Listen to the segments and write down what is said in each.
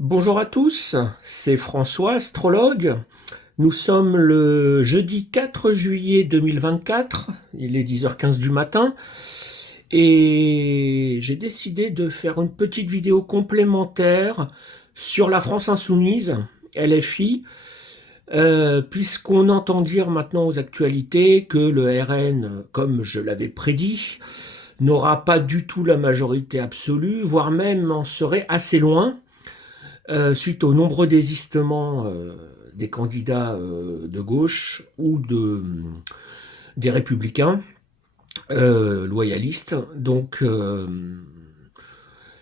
Bonjour à tous, c'est François, astrologue. Nous sommes le jeudi 4 juillet 2024, il est 10h15 du matin, et j'ai décidé de faire une petite vidéo complémentaire sur la France insoumise, LFI, puisqu'on entend dire maintenant aux actualités que le RN, comme je l'avais prédit, n'aura pas du tout la majorité absolue, voire même en serait assez loin. Suite aux nombreux désistements des candidats de gauche ou des républicains loyalistes. Donc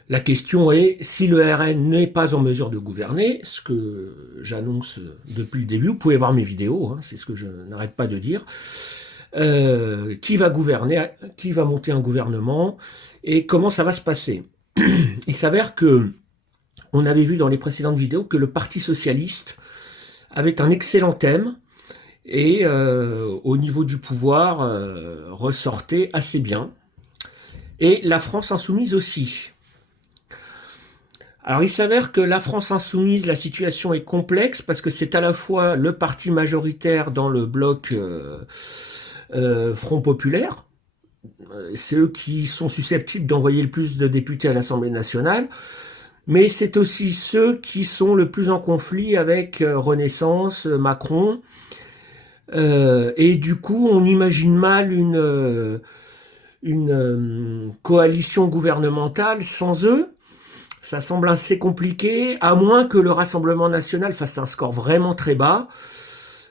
la question est, si le RN n'est pas en mesure de gouverner, ce que j'annonce depuis le début, vous pouvez voir mes vidéos, hein, c'est ce que je n'arrête pas de dire, qui va gouverner, qui va monter un gouvernement et comment ça va se passer. Il s'avère que on avait vu dans les précédentes vidéos que le Parti socialiste avait un excellent thème et au niveau du pouvoir ressortait assez bien. Et la France insoumise aussi. Alors il s'avère que la France insoumise, la situation est complexe parce que c'est à la fois le parti majoritaire dans le bloc Front Populaire, c'est eux qui sont susceptibles d'envoyer le plus de députés à l'Assemblée nationale, mais c'est aussi ceux qui sont le plus en conflit avec Renaissance, Macron, et du coup on imagine mal une coalition gouvernementale sans eux. Ça semble assez compliqué, à moins que le Rassemblement national fasse un score vraiment très bas,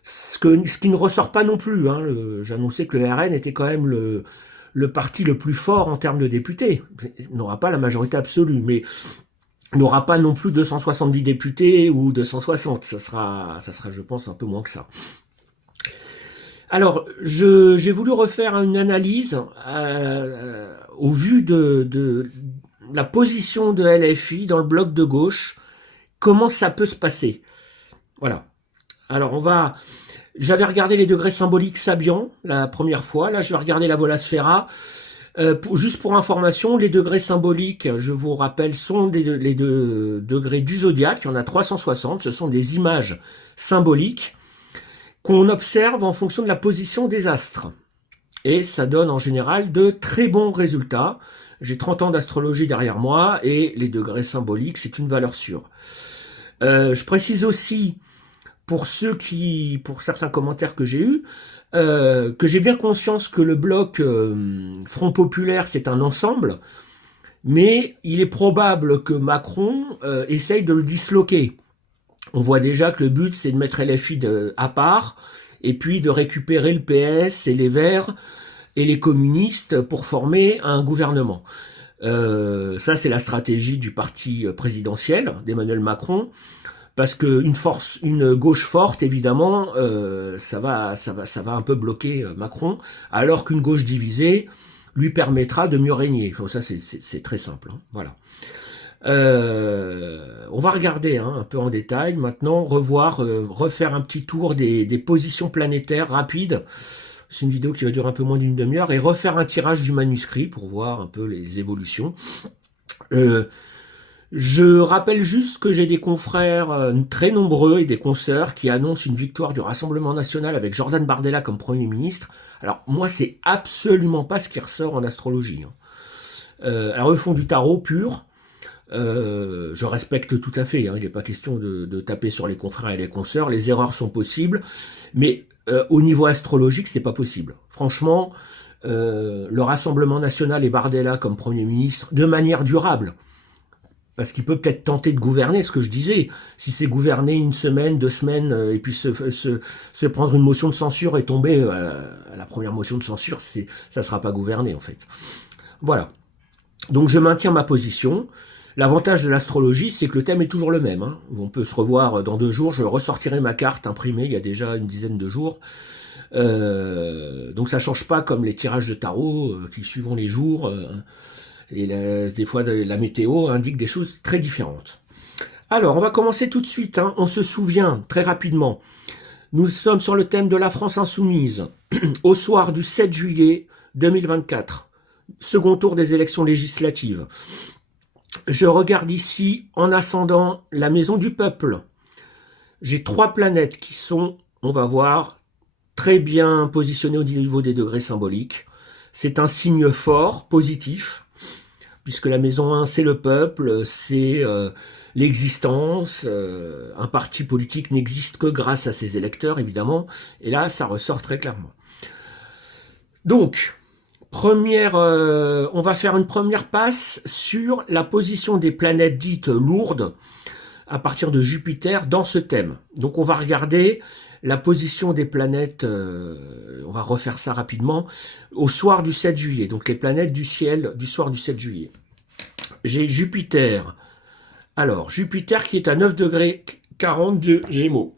ce qui ne ressort pas non plus. Hein. J'annonçais que le RN était quand même le parti le plus fort en termes de députés. Il n'aura pas la majorité absolue, mais il n'aura pas non plus 270 députés ou 260. Ça sera, je pense, un peu moins que ça. Alors, j'ai voulu refaire une analyse au vu de la position de LFI dans le bloc de gauche, comment ça peut se passer. Voilà. Alors, j'avais regardé les degrés symboliques Sabian la première fois, là je vais regarder la Vola Sfera. Juste pour information, les degrés symboliques, je vous rappelle, sont les degrés du zodiaque, il y en a 360, ce sont des images symboliques qu'on observe en fonction de la position des astres. Et ça donne en général de très bons résultats. J'ai 30 ans d'astrologie derrière moi et les degrés symboliques, c'est une valeur sûre. Je précise aussi, pour certains commentaires que j'ai eus, que j'ai bien conscience que le bloc Front Populaire, c'est un ensemble, mais il est probable que Macron essaye de le disloquer. On voit déjà que le but, c'est de mettre LFI à part, et puis de récupérer le PS et les Verts et les communistes pour former un gouvernement. Ça, c'est la stratégie du parti présidentiel d'Emmanuel Macron, parce que une gauche forte, évidemment, ça va un peu bloquer Macron, alors qu'une gauche divisée lui permettra de mieux régner. Ça, c'est très simple. Hein, voilà. On va regarder un peu en détail maintenant, refaire un petit tour des positions planétaires rapides. C'est une vidéo qui va durer un peu moins d'une demi-heure, et refaire un tirage du manuscrit pour voir un peu les évolutions. Je rappelle juste que j'ai des confrères très nombreux et des consoeurs qui annoncent une victoire du Rassemblement national avec Jordan Bardella comme Premier ministre. Alors moi, c'est absolument pas ce qui ressort en astrologie. Alors eux font du tarot pur. Je respecte tout à fait, hein, il n'est pas question de taper sur les confrères et les consoeurs, les erreurs sont possibles, mais au niveau astrologique, c'est pas possible. Franchement, le Rassemblement national et Bardella comme Premier ministre, de manière durable, parce qu'il peut peut-être tenter de gouverner, ce que je disais, si c'est gouverner une semaine, 2 semaines, et puis se prendre une motion de censure et tomber à la première motion de censure, ça sera pas gouverné en fait. Voilà. Donc je maintiens ma position. L'avantage de l'astrologie, c'est que le thème est toujours le même. Hein. On peut se revoir dans 2 jours. Je ressortirai ma carte imprimée il y a déjà une dizaine de jours. Donc ça change pas comme les tirages de tarot qui, suivant les jours, et des fois la météo indique des choses très différentes. Alors, on va commencer tout de suite. Hein. On se souvient très rapidement. Nous sommes sur le thème de la France insoumise. Au soir du 7 juillet 2024, second tour des élections législatives. Je regarde ici, en ascendant, la maison du peuple. J'ai 3 planètes qui sont, on va voir, très bien positionnées au niveau des degrés symboliques. C'est un signe fort, positif, puisque la maison 1, c'est le peuple, c'est l'existence. Un parti politique n'existe que grâce à ses électeurs, évidemment. Et là, ça ressort très clairement. Donc, on va faire une première passe sur la position des planètes dites lourdes à partir de Jupiter dans ce thème. Donc on va regarder la position des planètes, on va refaire ça rapidement, au soir du 7 juillet, donc les planètes du ciel du soir du 7 juillet. J'ai Jupiter. Alors, Jupiter qui est à 9 degrés 40 de Gémeaux.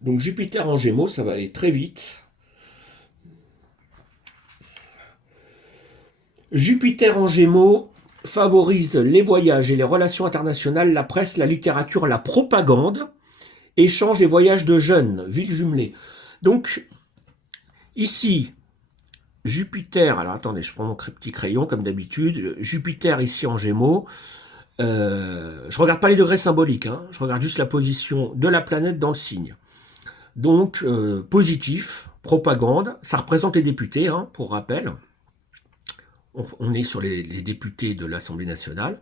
Donc Jupiter en Gémeaux, ça va aller très vite. Jupiter en Gémeaux favorise les voyages et les relations internationales, la presse, la littérature, la propagande, échange et voyages de jeunes, villes jumelées. Donc, ici, Jupiter, alors attendez, je prends mon petit crayon comme d'habitude, Jupiter ici en Gémeaux, je regarde pas les degrés symboliques, hein, je regarde juste la position de la planète dans le signe. Donc, positif, propagande, ça représente les députés, hein, pour rappel. On est sur les députés de l'Assemblée nationale.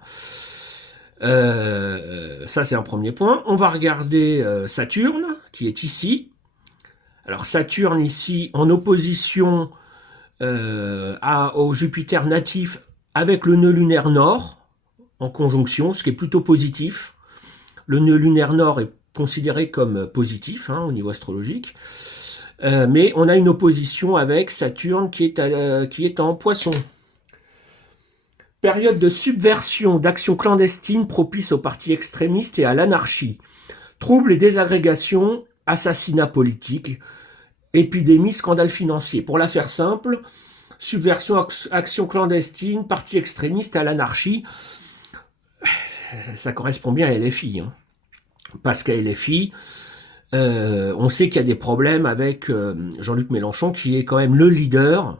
Ça, c'est un premier point. On va regarder Saturne, qui est ici. Alors, Saturne, ici, en opposition au Jupiter natif, avec le nœud lunaire nord, en conjonction, ce qui est plutôt positif. Le nœud lunaire nord est considéré comme positif, hein, au niveau astrologique. Mais on a une opposition avec Saturne qui est en Poisson. Période de subversion, d'action clandestine propice aux partis extrémistes et à l'anarchie. Troubles et désagrégations, assassinats politiques, épidémie, scandale financier. Pour la faire simple, subversion, action clandestine, partis extrémistes à l'anarchie. Ça correspond bien à LFI. Hein. Parce qu'à LFI, on sait qu'il y a des problèmes avec Jean-Luc Mélenchon, qui est quand même le leader.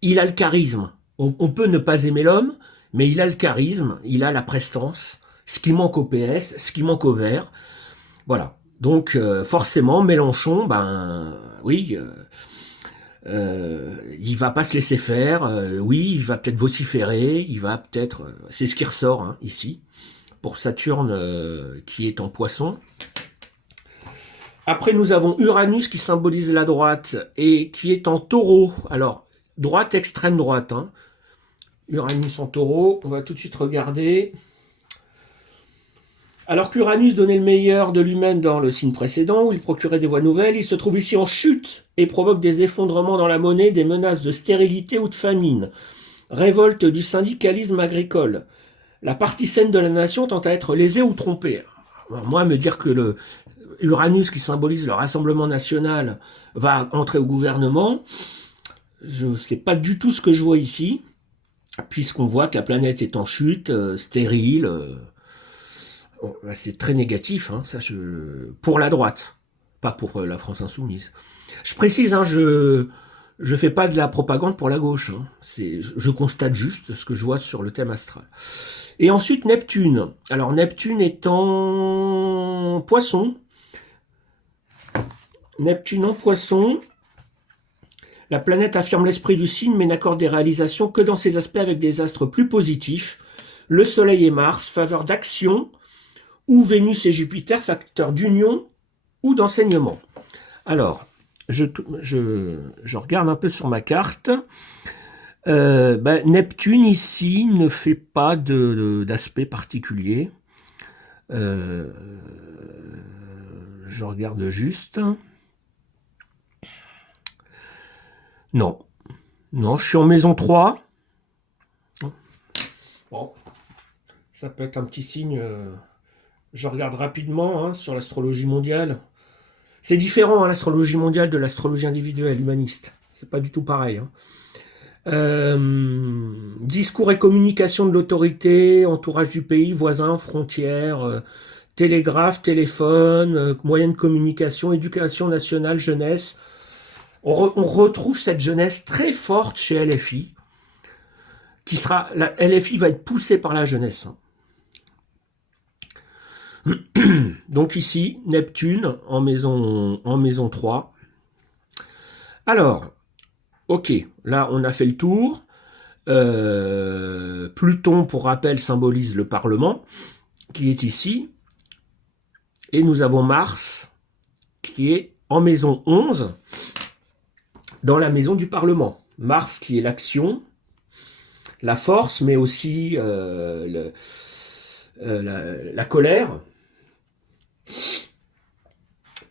Il a le charisme. On peut ne pas aimer l'homme, mais il a le charisme, il a la prestance, ce qui manque au PS, ce qui manque au Vert. Voilà. Donc forcément, Mélenchon, oui, il va pas se laisser faire. Oui, il va peut-être vociférer, il va peut-être... c'est ce qui ressort hein, ici, pour Saturne qui est en Poisson. Après, nous avons Uranus qui symbolise la droite et qui est en Taureau. Alors, droite, extrême droite, hein. Uranus en Taureau, on va tout de suite regarder. Alors qu'Uranus donnait le meilleur de lui-même dans le signe précédent, où il procurait des voies nouvelles, il se trouve ici en chute et provoque des effondrements dans la monnaie, des menaces de stérilité ou de famine, révolte du syndicalisme agricole. La partie saine de la nation tend à être lésée ou trompée. Alors moi, me dire que le Uranus, qui symbolise le Rassemblement national, va entrer au gouvernement, je ne sais pas du tout ce que je vois ici, puisqu'on voit que la planète est en chute, stérile. C'est très négatif, hein, ça, pour la droite, pas pour la France insoumise. Je précise, hein, je fais pas de la propagande pour la gauche. Hein, je constate juste ce que je vois sur le thème astral. Et ensuite, Neptune. Alors, Neptune est en Poisson. Neptune en Poisson. La planète affirme l'esprit du signe, mais n'accorde des réalisations que dans ses aspects avec des astres plus positifs. Le Soleil et Mars, faveur d'action, ou Vénus et Jupiter, facteur d'union ou d'enseignement. Alors, je regarde un peu sur ma carte. Neptune, ici, ne fait pas d'aspect particulier. Je regarde juste... Non. Non, je suis en maison 3. Bon. Ça peut être un petit signe. Je regarde rapidement hein, sur l'astrologie mondiale. C'est différent, hein, l'astrologie mondiale de l'astrologie individuelle, humaniste. C'est pas du tout pareil. Hein. Discours et communication de l'autorité, entourage du pays, voisins, frontières, télégraphe, téléphone, moyens de communication, éducation nationale, jeunesse. On retrouve cette jeunesse très forte chez LFI. qui sera, la LFI va être poussée par la jeunesse. Donc ici, Neptune en maison 3. Alors, ok, là on a fait le tour. Pluton, pour rappel, symbolise le Parlement, qui est ici. Et nous avons Mars, qui est en maison 11, dans la maison du Parlement. Mars, qui est l'action, la force, mais aussi la colère.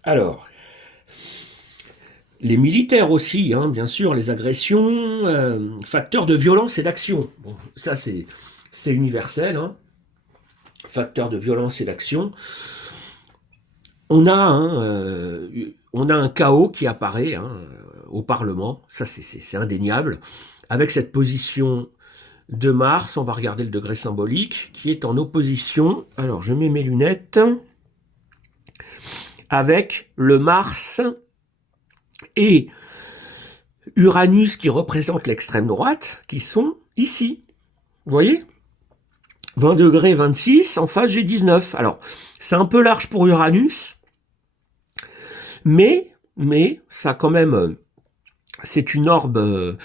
Alors, les militaires aussi, hein, bien sûr, les agressions, facteurs de violence et d'action. Bon, ça, c'est universel. Hein. Facteurs de violence et d'action. On a un chaos qui apparaît au Parlement. Ça, c'est indéniable. Avec cette position de Mars, on va regarder le degré symbolique, qui est en opposition. Alors, je mets mes lunettes. Avec le Mars et Uranus qui représente l'extrême droite, qui sont ici. Vous voyez ? 20 degrés, 26, en face j'ai 19. Alors, c'est un peu large pour Uranus, mais ça quand même, c'est une orbe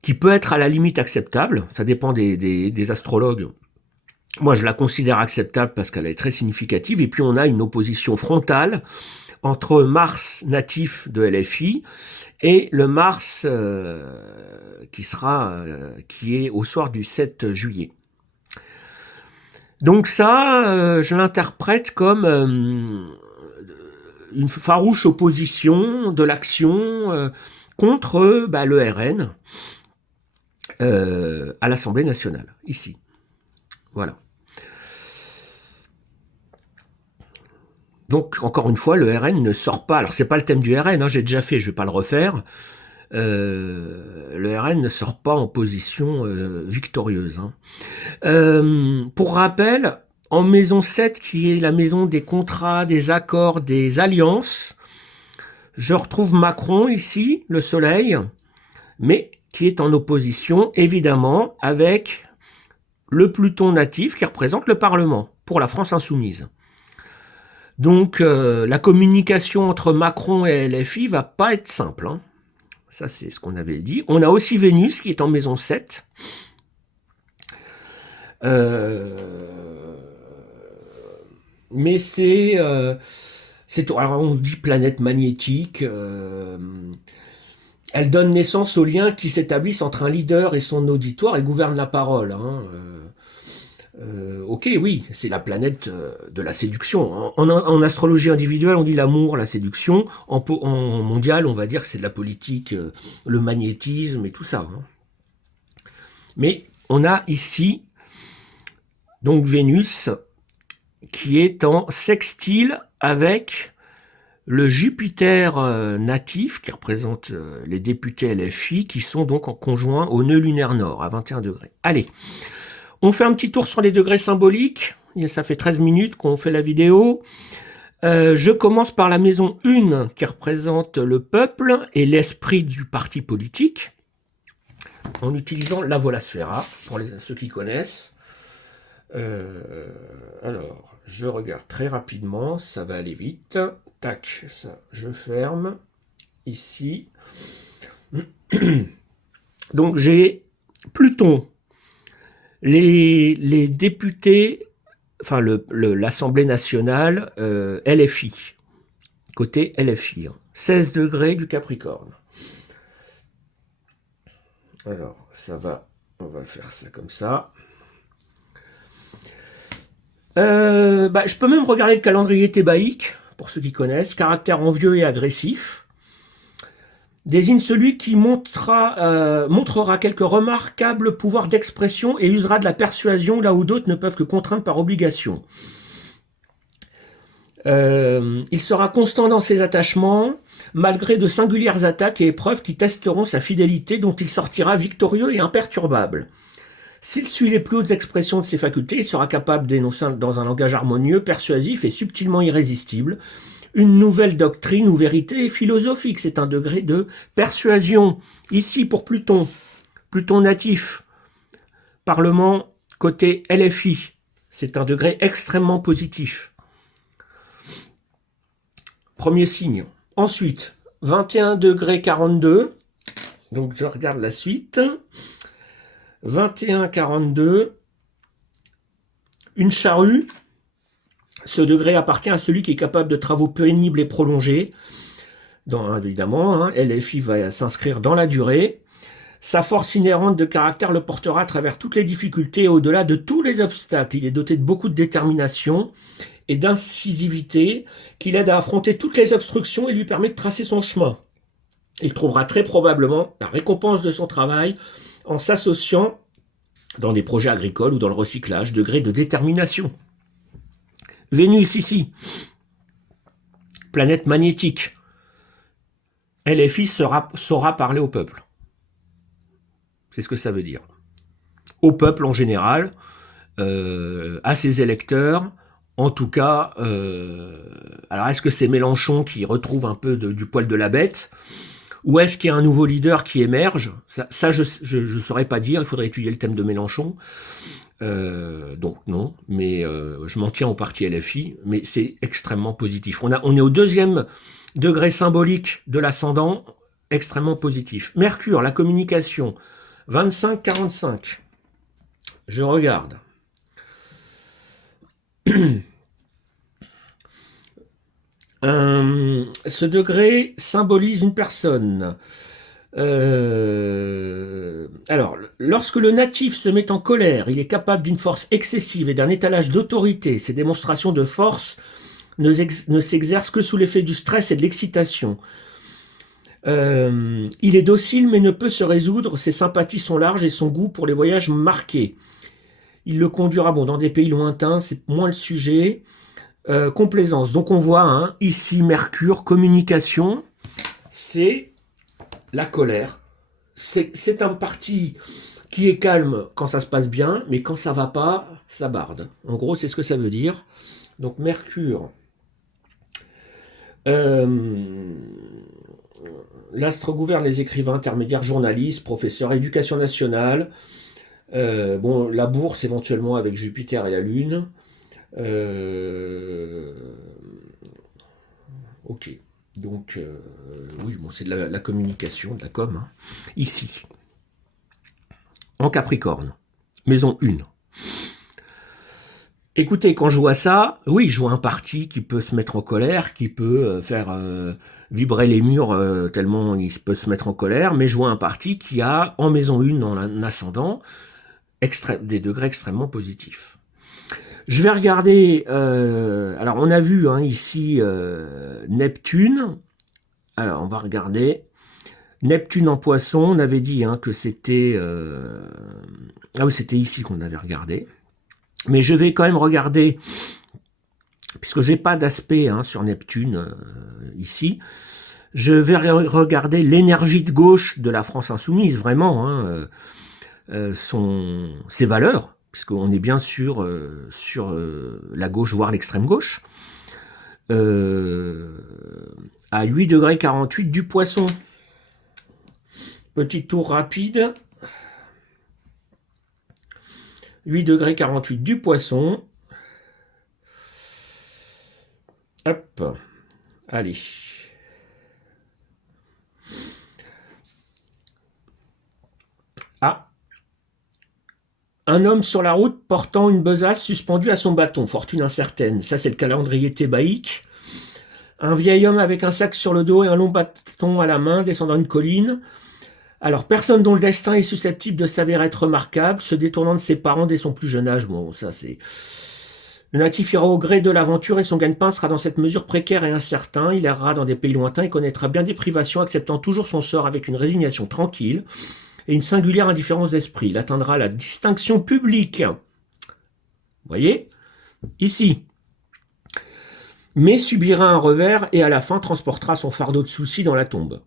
qui peut être à la limite acceptable. Ça dépend des astrologues. Moi, je la considère acceptable parce qu'elle est très significative. Et puis, on a une opposition frontale entre Mars natif de LFI et le Mars qui est au soir du 7 juillet. Donc ça, je l'interprète comme une farouche opposition de l'action contre le RN à l'Assemblée nationale, ici. Voilà. Donc, encore une fois, le RN ne sort pas. Alors, c'est pas le thème du RN, hein, j'ai déjà fait, je vais pas le refaire. Le RN ne sort pas en position victorieuse. Hein. Pour rappel, en maison 7, qui est la maison des contrats, des accords, des alliances, je retrouve Macron ici, le soleil, mais qui est en opposition, évidemment, avec le Pluton natif qui représente le Parlement, pour la France insoumise. Donc, la communication entre Macron et LFI va pas être simple. Hein. Ça, c'est ce qu'on avait dit. On a aussi Vénus qui est en maison 7. Mais c'est... alors, on dit planète magnétique. Elle donne naissance aux liens qui s'établissent entre un leader et son auditoire et gouverne la parole. Hein. Ok, oui, c'est la planète de la séduction. En astrologie individuelle, on dit l'amour, la séduction. En mondial, on va dire que c'est de la politique, le magnétisme et tout ça. Hein. Mais on a ici, donc Vénus, qui est en sextile avec le Jupiter natif, qui représente les députés LFI, qui sont donc en conjoint au nœud lunaire nord, à 21 degrés. Allez, on fait un petit tour sur les degrés symboliques. Ça fait 13 minutes qu'on fait la vidéo. Je commence par la maison 1, qui représente le peuple et l'esprit du parti politique, en utilisant la Volasphera, pour ceux qui connaissent. Alors, je regarde très rapidement, ça va aller vite. Tac, ça, je ferme. Ici. Donc, j'ai Pluton. Les députés, enfin l'Assemblée nationale, LFI, côté LFI, 16 degrés du Capricorne. Alors, on va faire ça comme ça. Je peux même regarder le calendrier thébaïque, pour ceux qui connaissent. Caractère envieux et agressif. Désigne celui qui montrera quelques remarquables pouvoirs d'expression et usera de la persuasion là où d'autres ne peuvent que contraindre par obligation. Il sera constant dans ses attachements, malgré de singulières attaques et épreuves qui testeront sa fidélité, dont il sortira victorieux et imperturbable. S'il suit les plus hautes expressions de ses facultés, il sera capable d'énoncer dans un langage harmonieux, persuasif et subtilement irrésistible une nouvelle doctrine ou vérité philosophique. C'est un degré de persuasion. Ici, pour Pluton, Pluton natif, Parlement côté LFI, c'est un degré extrêmement positif. Premier signe. Ensuite, 21 degrés 42. Donc je regarde la suite. 21-42. Une charrue. Ce degré appartient à celui qui est capable de travaux pénibles et prolongés. Évidemment, LFI va s'inscrire dans la durée. Sa force inhérente de caractère le portera à travers toutes les difficultés et au-delà de tous les obstacles. Il est doté de beaucoup de détermination et d'incisivité qui l'aide à affronter toutes les obstructions et lui permet de tracer son chemin. Il trouvera très probablement la récompense de son travail en s'associant dans des projets agricoles ou dans le recyclage, degré de détermination. Vénus ici, planète magnétique. LFI saura parler au peuple. C'est ce que ça veut dire. Au peuple en général, à ses électeurs, en tout cas. Alors est-ce que c'est Mélenchon qui retrouve un peu du poil de la bête, ou est-ce qu'il y a un nouveau leader qui émerge? Ça je saurais pas dire, il faudrait étudier le thème de Mélenchon. Donc non, mais je m'en tiens au parti LFI, mais c'est extrêmement positif. On est au deuxième degré symbolique de l'ascendant, extrêmement positif. Mercure, la communication, 25-45. Je regarde. Ce degré symbolise une personne. Alors, lorsque le natif se met en colère, il est capable d'une force excessive et d'un étalage d'autorité. Ces démonstrations de force ne s'exercent que sous l'effet du stress et de l'excitation. Il est docile mais ne peut se résoudre. Ses sympathies sont larges et son goût pour les voyages marqué. Il le conduira dans des pays lointains, c'est moins le sujet. Complaisance. Donc on voit ici Mercure, communication, c'est la colère. C'est un parti qui est calme quand ça se passe bien, mais quand ça va pas, ça barde. En gros, c'est ce que ça veut dire. Donc Mercure. L'astre gouverne les écrivains, intermédiaires, journalistes, professeurs, éducation nationale. La bourse éventuellement avec Jupiter et la Lune. Ok. Donc, oui, c'est de la communication, de la com, ici. En Capricorne. Maison 1. Écoutez, quand je vois ça, oui, je vois un parti qui peut se mettre en colère, qui peut faire vibrer les murs tellement il peut se mettre en colère, mais je vois un parti qui a, en maison 1, en ascendant, des degrés extrêmement positifs. Je vais regarder, alors on a vu ici Neptune, alors on va regarder, Neptune en Poisson, on avait dit que c'était, ah oui c'était ici qu'on avait regardé, mais je vais quand même regarder, puisque j'ai pas d'aspect sur Neptune ici, je vais regarder l'énergie de gauche de la France insoumise, vraiment, ses valeurs, puisqu'on est bien sur la gauche, voire l'extrême gauche, à 8 degrés 48 du Poisson. Petit tour rapide. 8 degrés 48 du Poisson. Hop. Allez. Ah. Un homme sur la route portant une besace suspendue à son bâton. Fortune incertaine. Ça, c'est le calendrier thébaïque. Un vieil homme avec un sac sur le dos et un long bâton à la main descendant une colline. Alors, personne dont le destin est susceptible de s'avérer être remarquable, se détournant de ses parents dès son plus jeune âge. Bon, ça, c'est... Le natif ira au gré de l'aventure et son gagne-pain sera dans cette mesure précaire et incertain. Il errera dans des pays lointains et connaîtra bien des privations, acceptant toujours son sort avec une résignation tranquille et une singulière indifférence d'esprit. Il atteindra la distinction publique. Vous voyez ? Ici. Mais subira un revers et à la fin transportera son fardeau de soucis dans la tombe.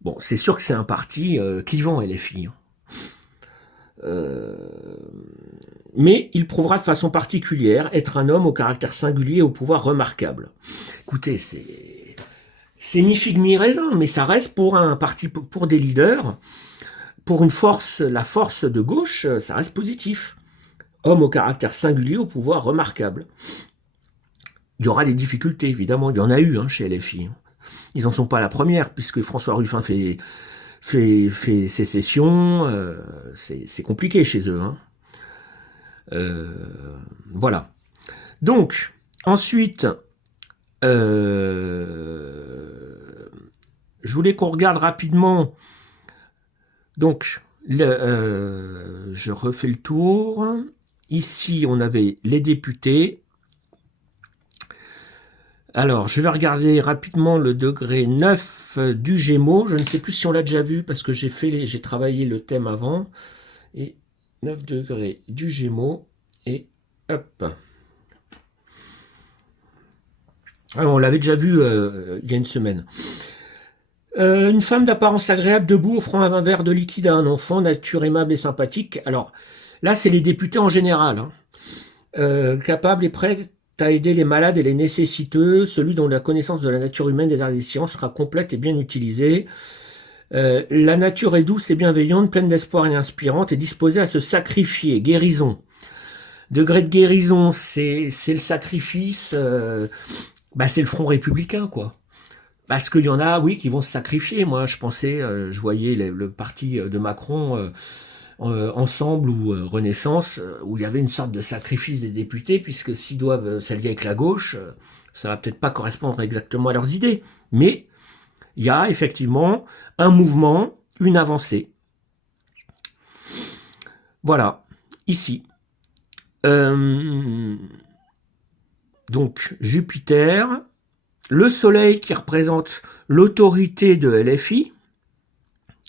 Bon, c'est sûr que c'est un parti clivant, LFI. Mais il prouvera de façon particulière être un homme au caractère singulier et au pouvoir remarquable. Écoutez, c'est mi figue mi raisin, mais ça reste pour un parti, pour des leaders, pour une force, la force de gauche, ça reste positif. Homme au caractère singulier, au pouvoir remarquable. Il y aura des difficultés, évidemment. Il y en a eu chez LFI. Ils n'en sont pas la première, puisque François Ruffin fait sécession. C'est compliqué chez eux. Voilà. Donc, ensuite, je voulais qu'on regarde rapidement. Donc, je refais le tour. Ici, on avait les députés. Alors, je vais regarder rapidement le degré 9 du Gémeaux. Je ne sais plus si on l'a déjà vu, parce que j'ai travaillé le thème avant. Et 9 degrés du Gémeaux. Et hop. Alors, on l'avait déjà vu il y a une semaine. Une femme d'apparence agréable debout offrant un verre de liquide à un enfant, nature aimable et sympathique. Alors, là, c'est les députés en général. Capable et prêt à aider les malades et les nécessiteux, celui dont la connaissance de la nature humaine des arts et des sciences sera complète et bien utilisée. La nature est douce et bienveillante, pleine d'espoir et inspirante, et disposée à se sacrifier. Guérison. Degré de guérison, c'est le sacrifice, c'est le Front républicain, quoi. Parce qu'il y en a, oui, qui vont se sacrifier. Moi, je pensais, je voyais le parti de Macron Ensemble ou Renaissance, où il y avait une sorte de sacrifice des députés, puisque s'ils doivent s'allier avec la gauche, ça va peut-être pas correspondre exactement à leurs idées. Mais il y a effectivement un mouvement, une avancée. Voilà, ici. Donc, Jupiter... Le soleil qui représente l'autorité de LFI,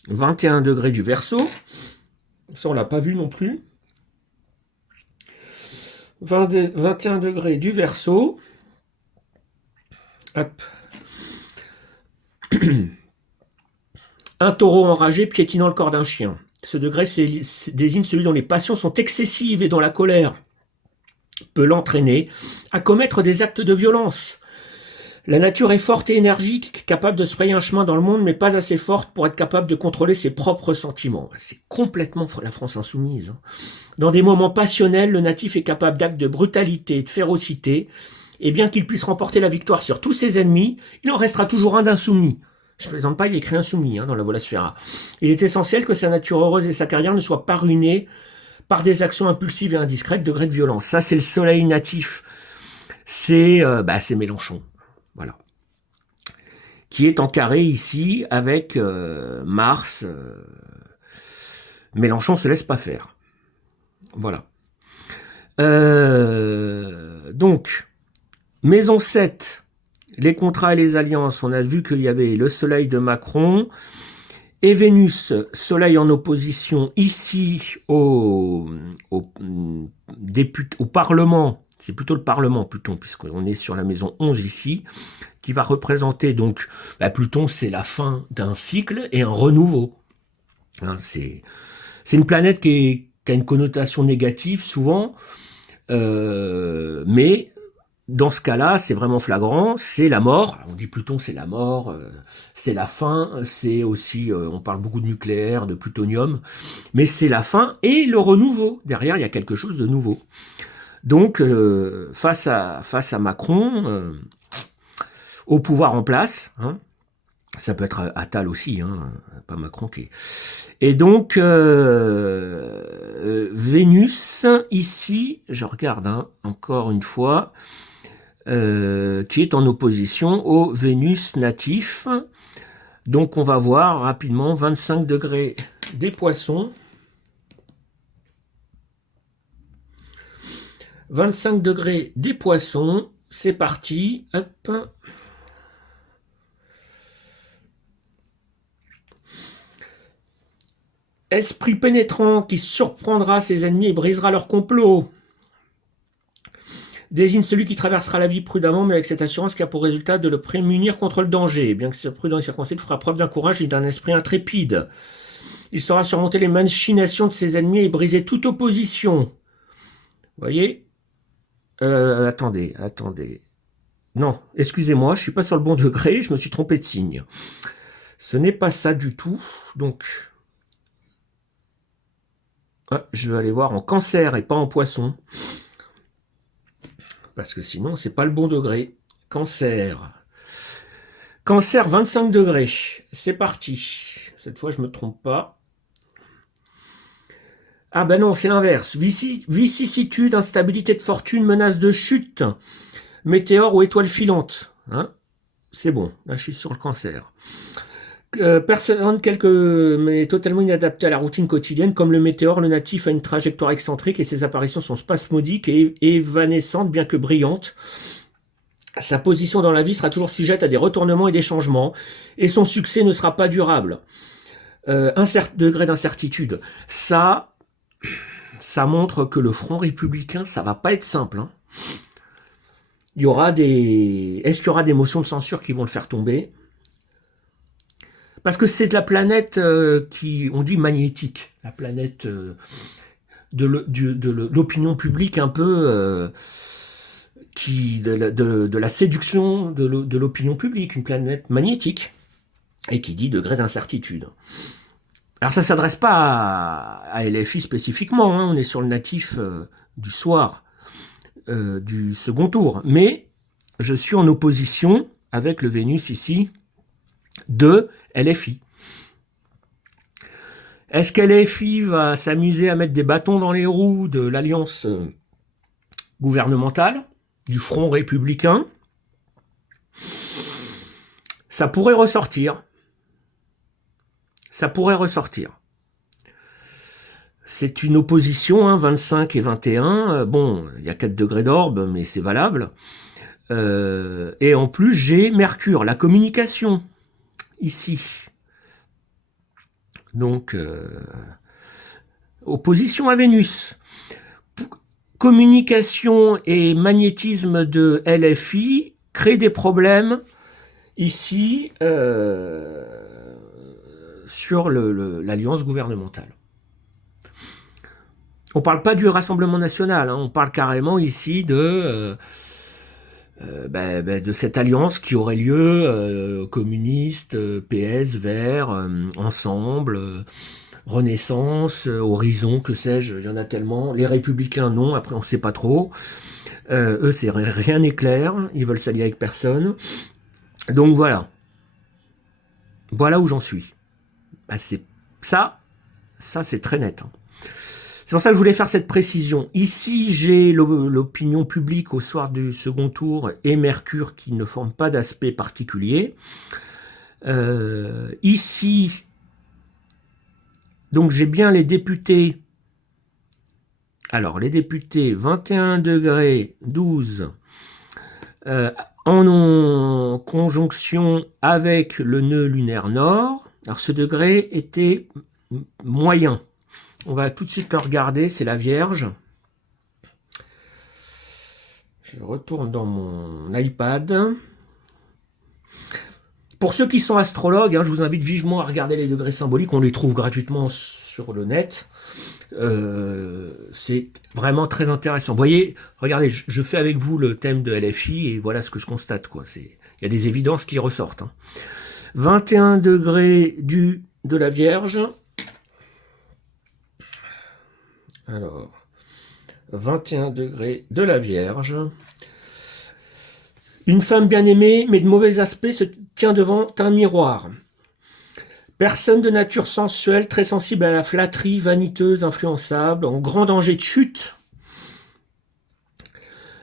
21 degrés du Verseau, ça on l'a pas vu non plus, 21 degrés du Verseau, hop. Un taureau enragé piétinant le corps d'un chien. Ce degré désigne celui dont les passions sont excessives et dont la colère peut l'entraîner à commettre des actes de violence. La nature est forte et énergique, capable de se frayer un chemin dans le monde, mais pas assez forte pour être capable de contrôler ses propres sentiments. C'est complètement la France insoumise. Dans des moments passionnels, le natif est capable d'actes de brutalité et de férocité, et bien qu'il puisse remporter la victoire sur tous ses ennemis, il en restera toujours un d'insoumis. Je ne plaisante pas, il est écrit insoumis dans la Vola Sfera. Il est essentiel que sa nature heureuse et sa carrière ne soient pas ruinées par des actions impulsives et indiscrètes, degré de violence. Ça, c'est le soleil natif. C'est Mélenchon. Voilà. Qui est en carré ici avec Mars. Mélenchon se laisse pas faire. Voilà. Donc, maison 7, les contrats et les alliances, on a vu qu'il y avait le soleil de Macron et Vénus, soleil en opposition ici au Parlement. C'est plutôt le Parlement, Pluton, puisqu'on est sur la maison 11 ici, qui va représenter donc, Pluton, c'est la fin d'un cycle et un renouveau. C'est une planète qui a une connotation négative, souvent, mais dans ce cas-là, c'est vraiment flagrant, c'est la mort. On dit Pluton, c'est la mort, c'est la fin, c'est aussi, on parle beaucoup de nucléaire, de plutonium, mais c'est la fin et le renouveau. Derrière, il y a quelque chose de nouveau. Donc, face à Macron, au pouvoir en place, ça peut être Attal aussi, pas Macron qui est. Et donc, Vénus, ici, je regarde encore une fois, qui est en opposition au Vénus natif. Donc, on va voir rapidement 25 degrés des Poissons. 25 degrés des Poissons, c'est parti, hop. Esprit pénétrant qui surprendra ses ennemis et brisera leur complot. Désigne celui qui traversera la vie prudemment, mais avec cette assurance qui a pour résultat de le prémunir contre le danger. Bien que ce prudent et circonspect fera preuve d'un courage et d'un esprit intrépide. Il saura surmonter les machinations de ses ennemis et briser toute opposition. Vous voyez ? Attendez. Non, excusez-moi, je suis pas sur le bon degré, je me suis trompé de signe. Ce n'est pas ça du tout, donc Ah, je vais aller voir en Cancer et pas en Poisson. Parce que sinon, c'est pas le bon degré. Cancer. Cancer 25 degrés. C'est parti. Cette fois, je me trompe pas. Ah ben non, c'est l'inverse. Vicissitude, instabilité de fortune, menace de chute, météore ou étoile filante. Hein, c'est bon. Là, je suis sur le Cancer. Personne mais totalement inadapté à la routine quotidienne, comme le météore, le natif a une trajectoire excentrique et ses apparitions sont spasmodiques et évanescentes, bien que brillantes. Sa position dans la vie sera toujours sujette à des retournements et des changements, et son succès ne sera pas durable. Un certain degré d'incertitude. Ça montre que le front républicain, ça va pas être simple. Hein. Est-ce qu'il y aura des motions de censure qui vont le faire tomber? Parce que c'est de la planète on dit magnétique, la planète de l'opinion publique un peu de la séduction de l'opinion publique, une planète magnétique, et qui dit degré d'incertitude. Alors ça s'adresse pas à LFI spécifiquement, hein, on est sur le natif du soir du second tour, mais je suis en opposition avec le Vénus ici de LFI. Est-ce que LFI va s'amuser à mettre des bâtons dans les roues de l'alliance gouvernementale, du front républicain? Ça pourrait ressortir. Ça pourrait ressortir. C'est une opposition, hein, 25 et 21. Bon, il y a 4 degrés d'orbe, mais c'est valable. Et en plus, j'ai Mercure, la communication, ici. Donc, opposition à Vénus. Communication et magnétisme de LFI créent des problèmes ici sur l'alliance gouvernementale. On parle pas du Rassemblement national, hein, on parle carrément ici de cette alliance qui aurait lieu communistes, PS, Verts, Ensemble, Renaissance, Horizon, que sais-je, il y en a tellement. Les Républicains, non, après on sait pas trop. Eux, c'est rien n'est clair, ils veulent s'allier avec personne. Donc voilà. Voilà où j'en suis. Bah, c'est ça c'est très net. Hein. C'est pour ça que je voulais faire cette précision. Ici, j'ai l'opinion publique au soir du second tour et Mercure qui ne forment pas d'aspect particulier. Ici, donc j'ai bien les députés. Alors, les députés, 21 degrés 12, en conjonction avec le nœud lunaire nord. Alors, ce degré était moyen. On va tout de suite le regarder, c'est la Vierge. Je retourne dans mon iPad. Pour ceux qui sont astrologues, hein, je vous invite vivement à regarder les degrés symboliques. On les trouve gratuitement sur le net. C'est vraiment très intéressant. Vous voyez, regardez, je fais avec vous le thème de LFI et voilà ce que je constate. Il y a des évidences qui ressortent. Hein. 21 degrés de la Vierge. Alors, 21 degrés de la Vierge. Une femme bien aimée, mais de mauvais aspect, se tient devant un miroir. Personne de nature sensuelle, très sensible à la flatterie, vaniteuse, influençable, en grand danger de chute.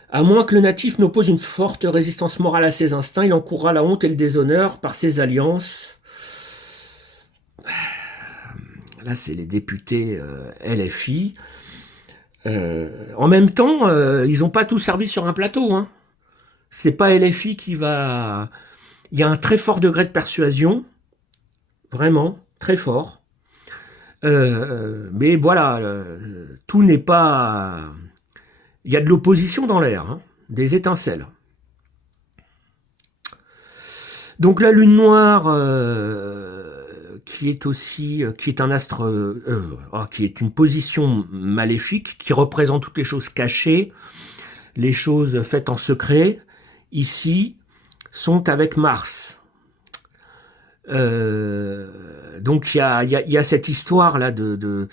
À moins que le natif n'oppose une forte résistance morale à ses instincts, il encourra la honte et le déshonneur par ses alliances. Là, c'est les députés LFI. En même temps, ils n'ont pas tout servi sur un plateau. Hein. C'est pas LFI qui va... Il y a un très fort degré de persuasion. Vraiment, très fort. Mais voilà, tout n'est pas... Il y a de l'opposition dans l'air, hein, des étincelles. Donc la lune noire, qui est un astre, qui est une position maléfique, qui représente toutes les choses cachées, les choses faites en secret, ici, sont avec Mars. Donc il y a cette histoire là de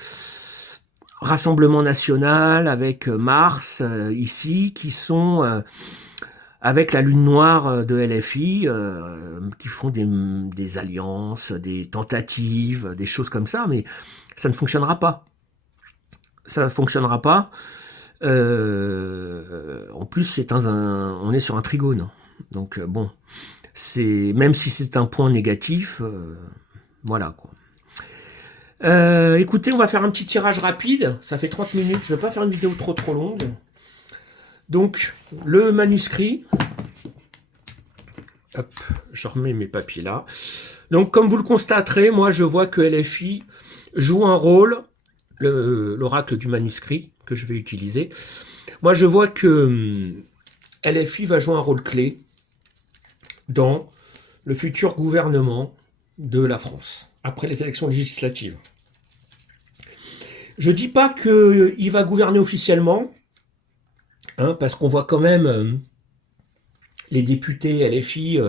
Rassemblement national avec Mars ici, qui sont avec la lune noire de LFI, qui font des alliances, des tentatives, des choses comme ça, mais ça ne fonctionnera pas. Ça ne fonctionnera pas. En plus, on est sur un trigone. Donc bon, même si c'est un point négatif, voilà quoi. Écoutez, on va faire un petit tirage rapide. Ça fait 30 minutes. Je ne vais pas faire une vidéo trop longue. Donc, le manuscrit. Hop, je remets mes papiers là. Donc, comme vous le constaterez, moi, je vois que LFI joue un rôle, l'oracle du manuscrit que je vais utiliser. Moi, je vois que LFI va jouer un rôle clé dans le futur gouvernement de la France, après les élections législatives. Je dis pas qu'il va gouverner officiellement, hein, parce qu'on voit quand même les députés LFI,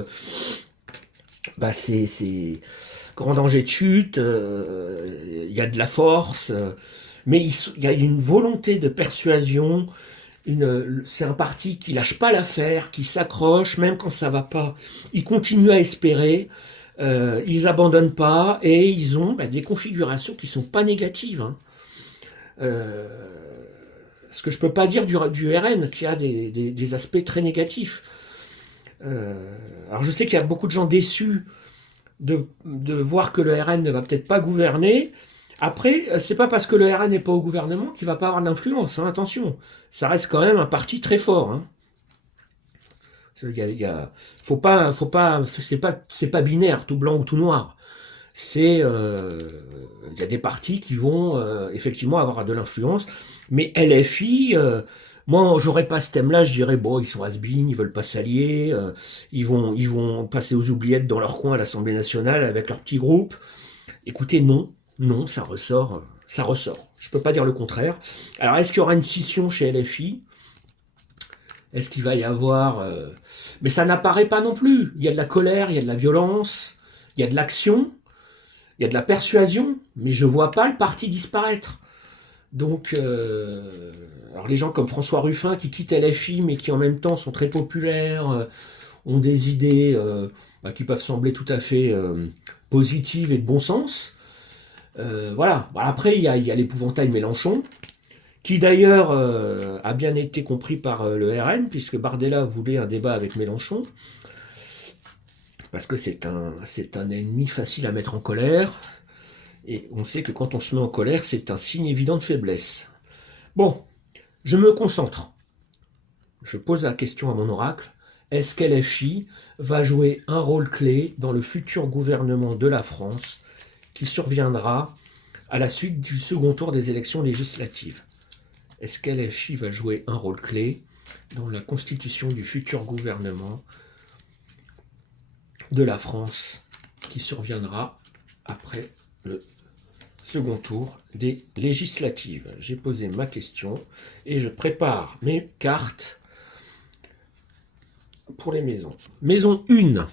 c'est grand danger de chute, y a de la force, mais il y a une volonté de persuasion. C'est un parti qui lâche pas l'affaire, qui s'accroche, même quand ça va pas. Ils continuent à espérer, ils abandonnent pas, et ils ont des configurations qui sont pas négatives. Hein. Ce que je peux pas dire du RN, qui a des aspects très négatifs. Alors je sais qu'il y a beaucoup de gens déçus de voir que le RN ne va peut-être pas gouverner. Après, c'est pas parce que le RN n'est pas au gouvernement qu'il va pas avoir d'influence. Hein, attention, ça reste quand même un parti très fort. Hein. Faut pas, c'est pas binaire, tout blanc ou tout noir. Il y a des partis qui vont effectivement avoir de l'influence, mais LFI, moi j'aurais pas ce thème-là, je dirais bon, ils sont has-been, ils veulent pas s'allier, ils vont passer aux oubliettes dans leur coin à l'Assemblée nationale avec leur petit groupe. Écoutez, non, ça ressort, ça ressort. Je peux pas dire le contraire. Alors est-ce qu'il y aura une scission chez LFI? Est-ce qu'il va y avoir mais ça n'apparaît pas non plus. Il y a de la colère, il y a de la violence, il y a de l'action. Il y a de la persuasion, mais je vois pas le parti disparaître. Donc, alors les gens comme François Ruffin qui quittent LFI, mais qui en même temps sont très populaires, ont des idées qui peuvent sembler tout à fait positives et de bon sens. Voilà. Après, il y a l'épouvantail Mélenchon, qui d'ailleurs a bien été compris par le RN, puisque Bardella voulait un débat avec Mélenchon. Parce que c'est un ennemi facile à mettre en colère, et on sait que quand on se met en colère, c'est un signe évident de faiblesse. Bon, je me concentre. Je pose la question à mon oracle. Est-ce qu'LFI va jouer un rôle clé dans le futur gouvernement de la France qui surviendra à la suite du second tour des élections législatives? Est-ce qu'LFI va jouer un rôle clé dans la constitution du futur gouvernement de la France qui surviendra après le second tour des législatives? J'ai posé ma question et je prépare mes cartes pour les maisons. Maison 1.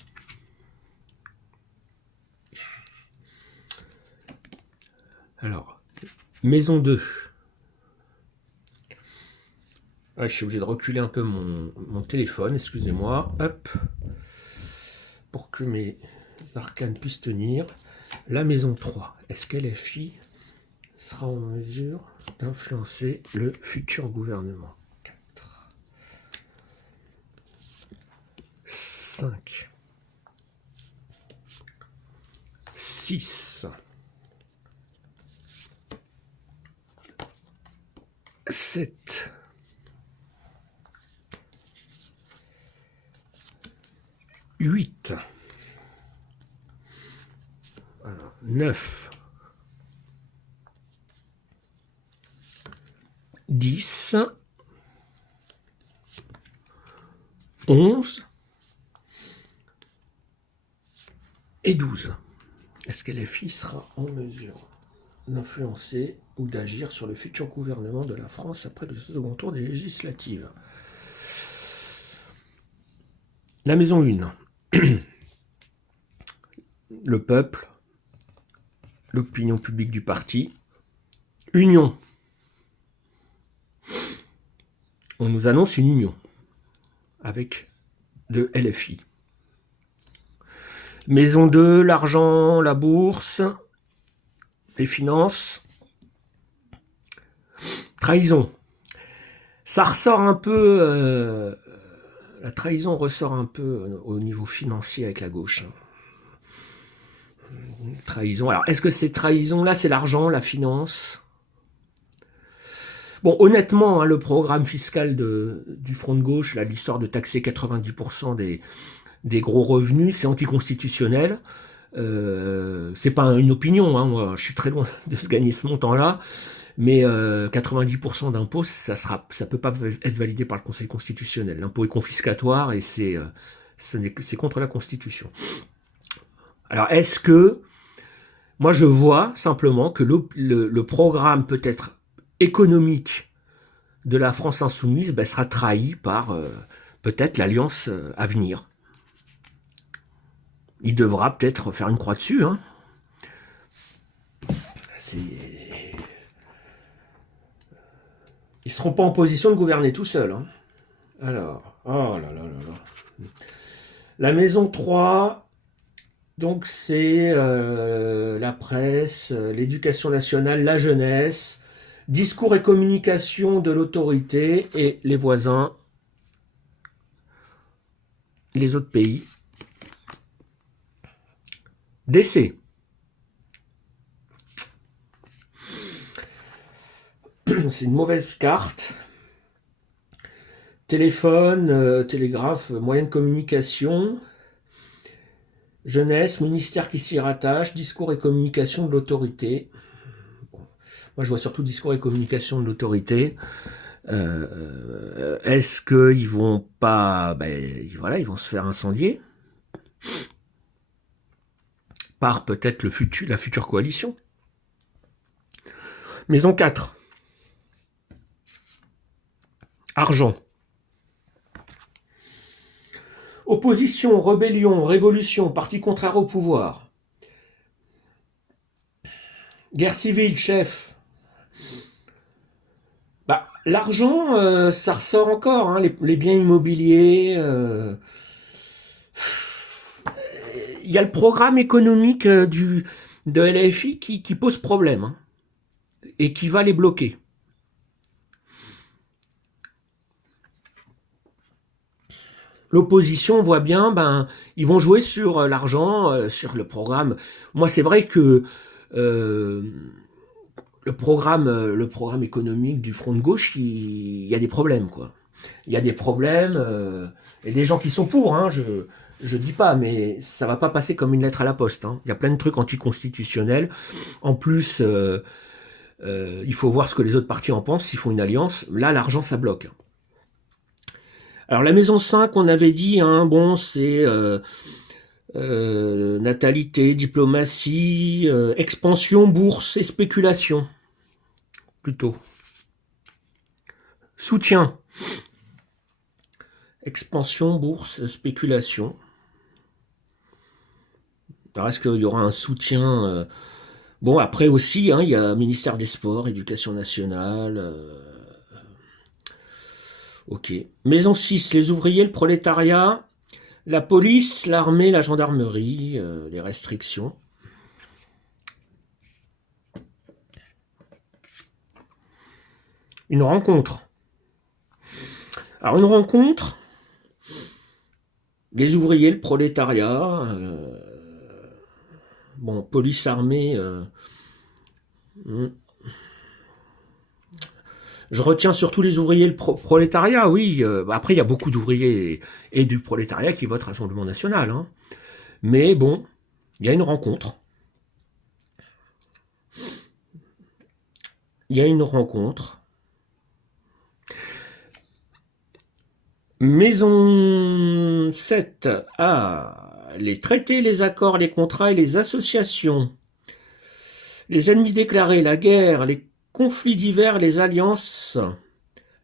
Alors, maison 2. Ah, je suis obligé de reculer un peu mon téléphone, excusez-moi. Hop. Pour que mes arcanes puissent tenir. La maison 3, est-ce qu'LFI sera en mesure d'influencer le futur gouvernement? 4, 5, 6, 7, 8, 9, 10, 11 et 12. Est-ce que LFI sera en mesure d'influencer ou d'agir sur le futur gouvernement de la France après le second tour des législatives? La maison 1. Le peuple, l'opinion publique du parti, union, on nous annonce une union avec de LFI. Maison 2, l'argent, la bourse, les finances. Trahison. Ça ressort un peu, la trahison ressort un peu au niveau financier avec la gauche. Trahison. Alors, est-ce que ces trahisons-là, c'est l'argent, la finance? Bon, honnêtement, hein, le programme fiscal du Front de gauche, là, l'histoire de taxer 90% des gros revenus, c'est anticonstitutionnel. C'est pas une opinion, hein, moi, je suis très loin de se gagner ce montant-là, mais 90% d'impôts, ça peut pas être validé par le Conseil constitutionnel. L'impôt est confiscatoire et c'est contre la Constitution. Alors, est-ce que moi je vois simplement que le programme peut-être économique de la France insoumise sera trahi par peut-être l'alliance à venir. Il devra peut-être faire une croix dessus. Hein. Ils seront pas en position de gouverner tout seuls. Hein. Alors, oh là là là là. La maison 3, donc c'est la presse, l'éducation nationale, la jeunesse, discours et communication de l'autorité et les voisins, les autres pays. Décès. C'est une mauvaise carte. Téléphone, télégraphe, moyen de communication. Jeunesse, ministère qui s'y rattache, discours et communication de l'autorité. Bon. Moi, je vois surtout discours et communication de l'autorité. Est-ce qu'ils vont pas... voilà, ils vont se faire incendier par peut-être la future coalition. Maison 4. Argent. Opposition, rébellion, révolution, parti contraire au pouvoir. Guerre civile, chef. L'argent, ça ressort encore, hein, les biens immobiliers. Il y a le programme économique de LFI qui pose problème hein, et qui va les bloquer. L'opposition voit bien, ils vont jouer sur l'argent, sur le programme. Moi, c'est vrai que le programme économique du Front de gauche, il y a des problèmes, quoi. Il y a des problèmes, et des gens qui sont pour, hein, je dis pas, mais ça va pas passer comme une lettre à la poste. Hein. Il y a plein de trucs anticonstitutionnels. En plus, il faut voir ce que les autres partis en pensent, s'ils font une alliance. Là, l'argent, ça bloque. Alors, la maison 5, on avait dit, hein, bon, c'est natalité, diplomatie, expansion, bourse et spéculation. Plutôt. Soutien. Expansion, bourse, spéculation. Alors, est-ce qu'il y aura un soutien Bon, après aussi, hein, il y a ministère des Sports, Éducation nationale. Ok. Maison 6, les ouvriers, le prolétariat, la police, l'armée, la gendarmerie, les restrictions. Une rencontre. Alors, une rencontre, les ouvriers, le prolétariat, bon, police, armée, je retiens surtout les ouvriers, le prolétariat, oui. Après, il y a beaucoup d'ouvriers et du prolétariat qui votent Rassemblement National. Hein. Mais bon, il y a une rencontre. Il y a une rencontre. Maison 7. Les traités, les accords, les contrats et les associations. Les ennemis déclarés, la guerre, les conflits divers, les alliances,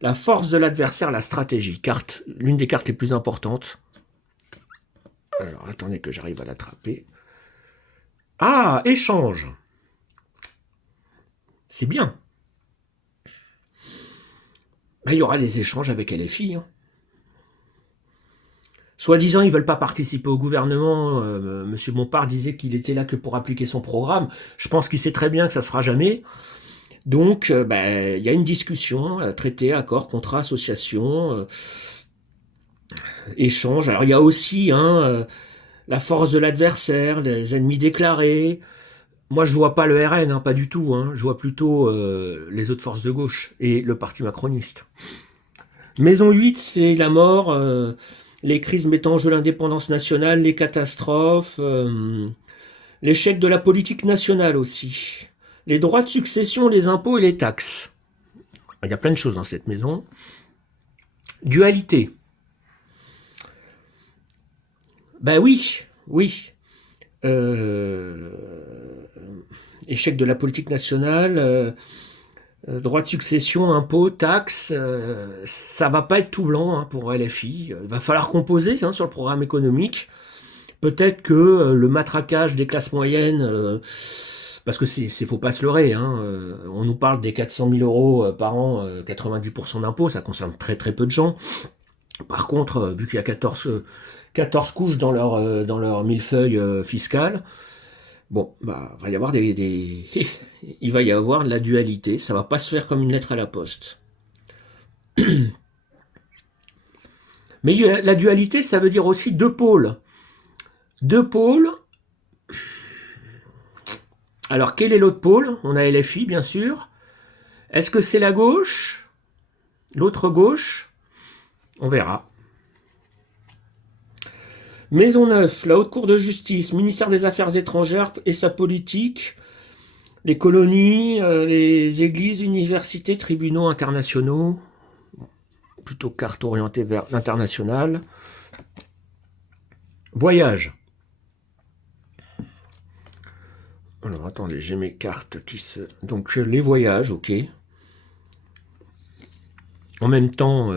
la force de l'adversaire, la stratégie. L'une des cartes les plus importantes. Alors, attendez que j'arrive à l'attraper. Échange. C'est bien. Ben, il y aura des échanges avec LFI. Hein. Soi-disant, ils veulent pas participer au gouvernement. Monsieur Bompard disait qu'il était là que pour appliquer son programme. Je pense qu'il sait très bien que ça se fera jamais. Donc, il y a une discussion, traité, accord, contrat, association, échange. Alors, il y a aussi la force de l'adversaire, les ennemis déclarés. Moi, je vois pas le RN, hein, pas du tout. Hein. Je vois plutôt les autres forces de gauche et le parti macroniste. Maison 8, c'est la mort, les crises mettant en jeu l'indépendance nationale, les catastrophes, l'échec de la politique nationale aussi. Les droits de succession, les impôts et les taxes. Il y a plein de choses dans cette maison. Dualité. Ben oui, oui. Échec de la politique nationale, droits de succession, impôts, taxes, ça va pas être tout blanc pour LFI. Il va falloir composer sur le programme économique. Peut-être que le matraquage des classes moyennes, parce que faut pas se leurrer, on nous parle des 400 000 euros par an, 90% d'impôts, ça concerne très très peu de gens. Par contre, vu qu'il y a 14 couches dans leur millefeuille fiscale, bon, va y avoir il va y avoir de la dualité, ça va pas se faire comme une lettre à la poste. Mais la dualité, ça veut dire aussi deux pôles. Deux pôles. Alors, quel est l'autre pôle? On a LFI, bien sûr. Est-ce que c'est la gauche? L'autre gauche? On verra. Maison 9, la Haute Cour de justice, ministère des Affaires étrangères et sa politique, les colonies, les églises, universités, tribunaux internationaux, plutôt carte orientée vers l'international. Voyage. Alors attendez, j'ai mes cartes qui se... Donc les voyages, ok. En même temps,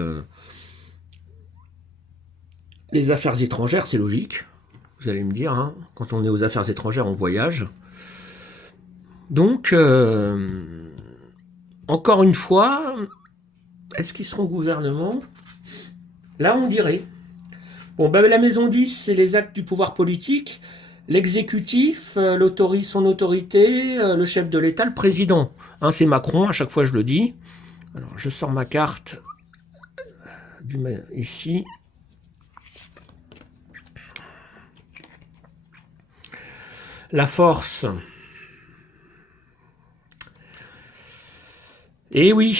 les affaires étrangères, c'est logique. Vous allez me dire, quand on est aux affaires étrangères, on voyage. Donc, encore une fois, est-ce qu'ils seront au gouvernement? Là, on dirait. Bon, la maison 10, c'est les actes du pouvoir politique. L'exécutif, son autorité, le chef de l'État, le président. C'est Macron, à chaque fois je le dis. Alors, je sors ma carte ici. La force. Et oui,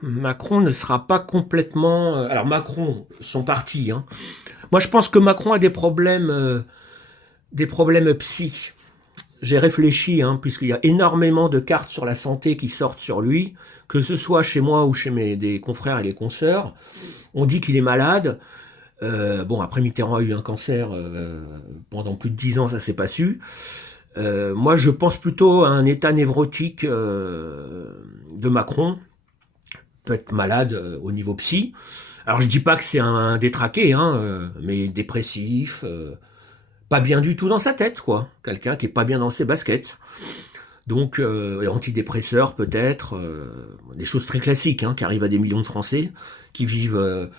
Macron ne sera pas complètement... Alors Macron, son parti. Moi, je pense que Macron a des problèmes psy. J'ai réfléchi, puisqu'il y a énormément de cartes sur la santé qui sortent sur lui, que ce soit chez moi ou chez des confrères et les consoeurs. On dit qu'il est malade. Après Mitterrand a eu un cancer pendant plus de 10 ans, ça s'est pas su. Moi, je pense plutôt à un état névrotique de Macron, peut-être malade au niveau psy. Alors, je dis pas que c'est un détraqué, mais dépressif, pas bien du tout dans sa tête, quoi. Quelqu'un qui est pas bien dans ses baskets. Donc, antidépresseur peut-être, des choses très classiques qui arrivent à des millions de Français qui vivent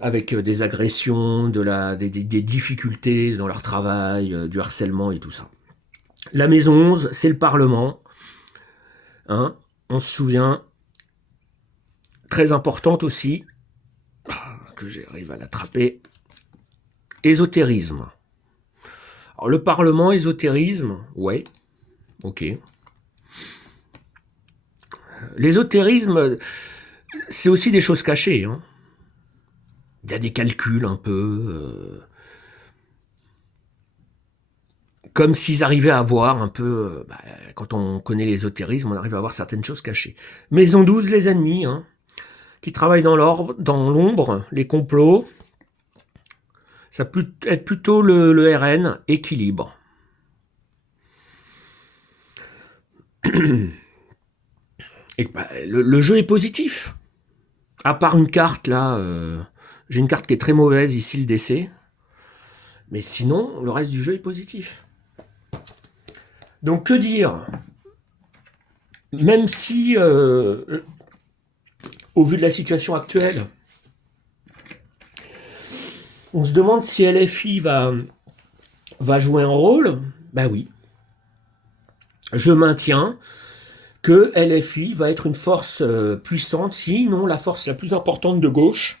avec des agressions, des difficultés dans leur travail, du harcèlement et tout ça. La maison 11, c'est le Parlement. On se souvient, très importante aussi, que j'arrive à l'attraper, ésotérisme. Alors le Parlement, ésotérisme, ouais, ok. L'ésotérisme, c'est aussi des choses cachées. Il y a des calculs un peu... comme s'ils arrivaient à voir un peu... quand on connaît l'ésotérisme, on arrive à voir certaines choses cachées. Maison 12, les ennemis, qui travaillent dans l'ombre, les complots. Ça peut être plutôt le RN, équilibre. Et le jeu est positif. À part une carte, là... j'ai une carte qui est très mauvaise, ici, le décès. Mais sinon, le reste du jeu est positif. Donc, que dire? Même si au vu de la situation actuelle, on se demande si LFI va jouer un rôle. Ben oui. Je maintiens que LFI va être une force puissante, sinon la force la plus importante de gauche.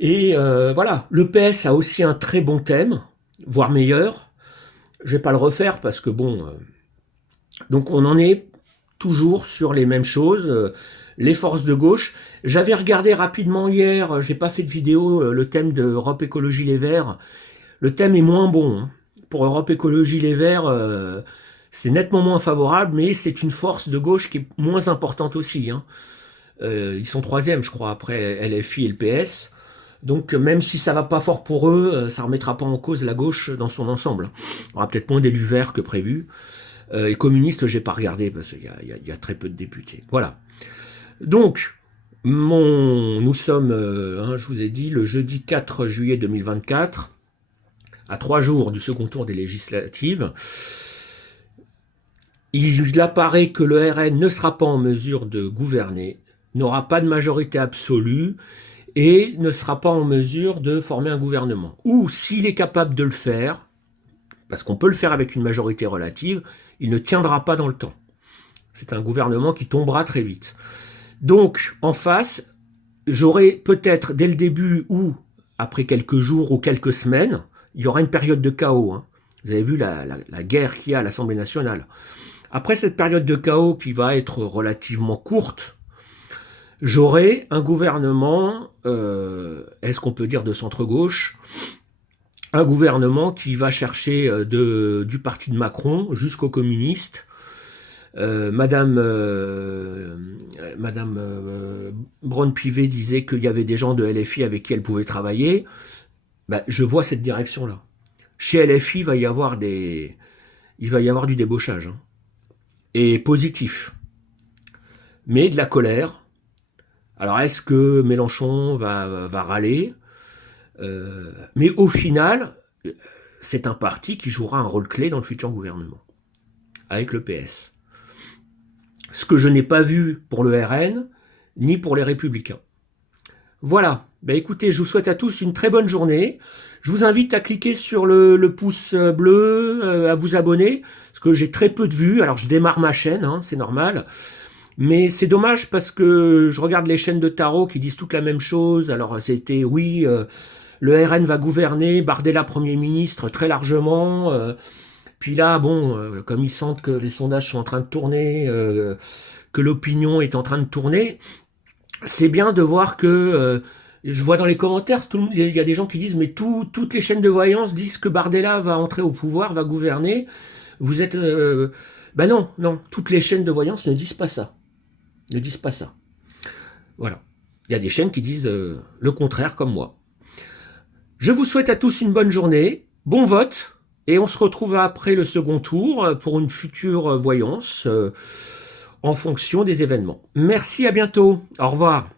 Et voilà, le PS a aussi un très bon thème, voire meilleur. Je vais pas le refaire parce que bon... donc on en est toujours sur les mêmes choses, les forces de gauche. J'avais regardé rapidement hier, j'ai pas fait de vidéo, le thème de Europe Écologie Les Verts. Le thème est moins bon. Hein. Pour Europe Écologie Les Verts, c'est nettement moins favorable, mais c'est une force de gauche qui est moins importante aussi. Hein. Ils sont troisième, je crois, après LFI et le PS. Donc même si ça va pas fort pour eux, ça remettra pas en cause la gauche dans son ensemble. Il y aura peut-être moins d'élus verts que prévu. Et communistes, j'ai pas regardé parce qu'il y a très peu de députés. Voilà. Donc, nous sommes, je vous ai dit, le jeudi 4 juillet 2024, à 3 jours du second tour des législatives. Il apparaît que le RN ne sera pas en mesure de gouverner, n'aura pas de majorité absolue et ne sera pas en mesure de former un gouvernement. Ou s'il est capable de le faire, parce qu'on peut le faire avec une majorité relative, il ne tiendra pas dans le temps. C'est un gouvernement qui tombera très vite. Donc, en face, j'aurai peut-être dès le début ou après quelques jours ou quelques semaines, il y aura une période de chaos. Hein. Vous avez vu la guerre qu'il y a à l'Assemblée nationale. Après cette période de chaos qui va être relativement courte, j'aurai un gouvernement, est-ce qu'on peut dire de centre-gauche, un gouvernement qui va chercher du parti de Macron jusqu'aux communistes. Madame Braun-Pivet disait qu'il y avait des gens de LFI avec qui elle pouvait travailler. Ben, je vois cette direction-là. Chez LFI, il va y avoir du débauchage. Hein. Et positif. Mais de la colère. Alors, est-ce que Mélenchon va râler ? Mais au final, c'est un parti qui jouera un rôle clé dans le futur gouvernement, avec le PS. Ce que je n'ai pas vu pour le RN, ni pour les Républicains. Voilà, ben écoutez, je vous souhaite à tous une très bonne journée. Je vous invite à cliquer sur le pouce bleu, à vous abonner, parce que j'ai très peu de vues, alors je démarre ma chaîne, hein, c'est normal. Mais c'est dommage parce que je regarde les chaînes de tarot qui disent toutes la même chose. Alors c'était, oui, le RN va gouverner, Bardella Premier ministre très largement. Puis là, bon, comme ils sentent que les sondages sont en train de tourner, que l'opinion est en train de tourner, c'est bien de voir que, je vois dans les commentaires, il y a des gens qui disent, mais toutes les chaînes de voyance disent que Bardella va entrer au pouvoir, va gouverner. Vous êtes... ben non, toutes les chaînes de voyance ne disent pas ça. Ne disent pas ça. Voilà. Il y a des chaînes qui disent le contraire, comme moi. Je vous souhaite à tous une bonne journée, bon vote, et on se retrouve après le second tour pour une future voyance en fonction des événements. Merci, à bientôt. Au revoir.